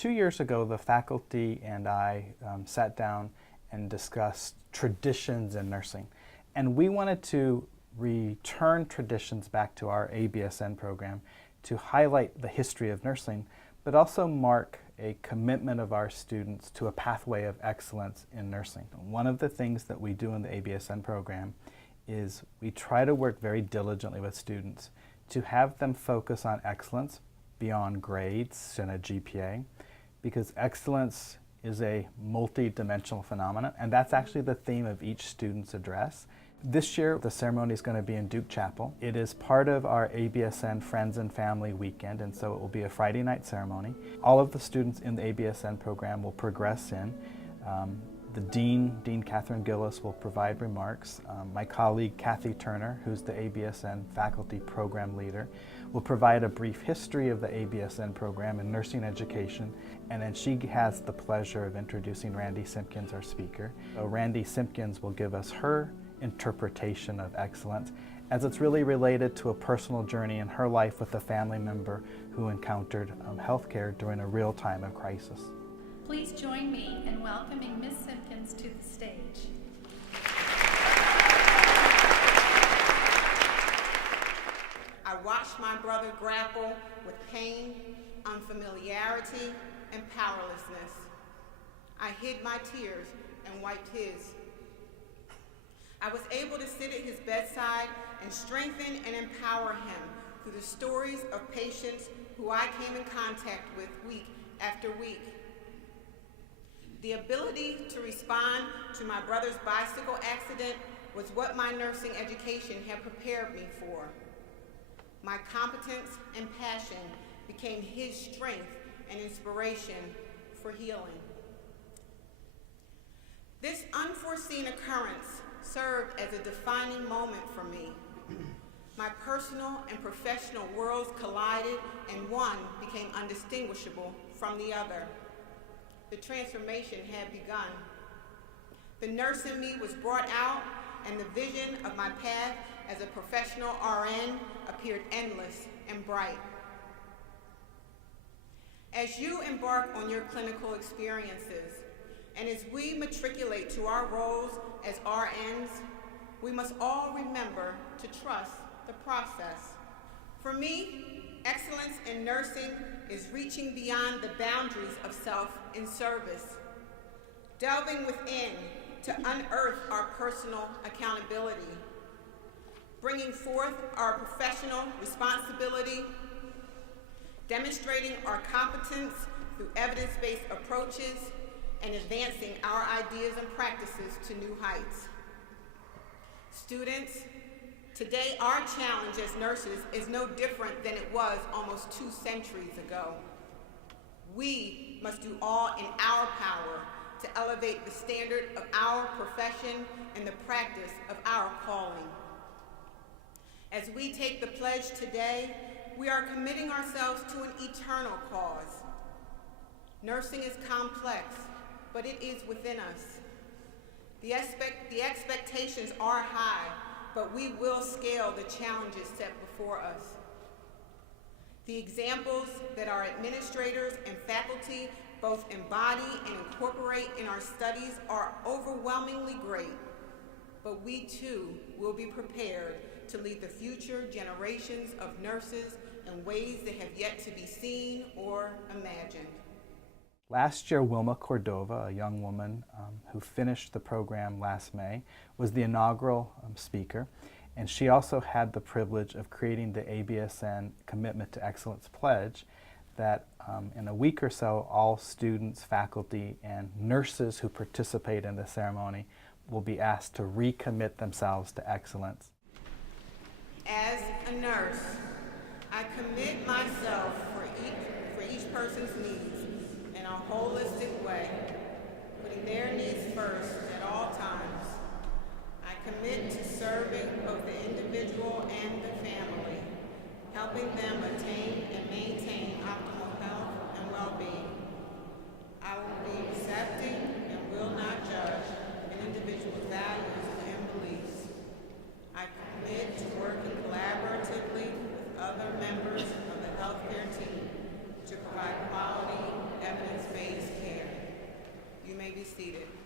2 years ago, the faculty and I sat down and discussed traditions in nursing. And we wanted to return traditions back to our ABSN program to highlight the history of nursing, but also mark a commitment of our students to a pathway of excellence in nursing. One of the things that we do in the ABSN program is we try to work very diligently with students to have them focus on excellence beyond grades and a GPA, because excellence is a multi-dimensional phenomenon, and that's actually the theme of each student's address. This year, the ceremony is going to be in Duke Chapel. It is part of our ABSN Friends and Family Weekend, and so it will be a Friday night ceremony. All of the students in the ABSN program will progress in. The Dean Catherine Gillis, will provide remarks. My colleague Kathy Turner, who's the ABSN faculty program leader, will provide a brief history of the ABSN program in nursing education, and then she has the pleasure of introducing Randy Simpkins, our speaker. So Randy Simpkins will give us her interpretation of excellence, as it's really related to a personal journey in her life with a family member who encountered healthcare during a real time of crisis. Please join me in welcoming Ms. Simpkins to the stage. I watched my brother grapple with pain, unfamiliarity, and powerlessness. I hid my tears and wiped his. I was able to sit at his bedside and strengthen and empower him through the stories of patients who I came in contact with week after week. The ability to respond to my brother's bicycle accident was what my nursing education had prepared me for. My competence and passion became his strength and inspiration for healing. This unforeseen occurrence served as a defining moment for me. My personal and professional worlds collided, and one became undistinguishable from the other. The transformation had begun. The nurse in me was brought out, and the vision of my path as a professional RN appeared endless and bright. As you embark on your clinical experiences, and as we matriculate to our roles as RNs, we must all remember to trust the process. For me, excellence in nursing is reaching beyond the boundaries of self in service, delving within to unearth our personal accountability, bringing forth our professional responsibility, demonstrating our competence through evidence-based approaches, and advancing our ideas and practices to new heights. Students, today our challenge as nurses is no different than it was almost 2 centuries ago. We must do all in our power to elevate the standard of our profession and the practice of our calling. As we take the pledge today, we are committing ourselves to an eternal cause. Nursing is complex, but it is within us. The expectations are high, but we will scale the challenges set before us. The examples that our administrators and faculty both embody and incorporate in our studies are overwhelmingly great, but we too will be prepared to lead the future generations of nurses in ways that have yet to be seen or imagined. Last year, Wilma Cordova, a young woman who finished the program last May, was the inaugural speaker, and she also had the privilege of creating the ABSN Commitment to Excellence Pledge that in a week or so, all students, faculty, and nurses who participate in the ceremony will be asked to recommit themselves to excellence. As a nurse, I commit myself for each person's needs in a holistic way, putting their needs first at all times. I commit to serving both the individual and the family, helping them attain and maintain optimal health and well-being. I will be accepting and will not judge an individual's values and beliefs. I commit to working collaboratively with other members of the healthcare team to provide quality, evidence be seated.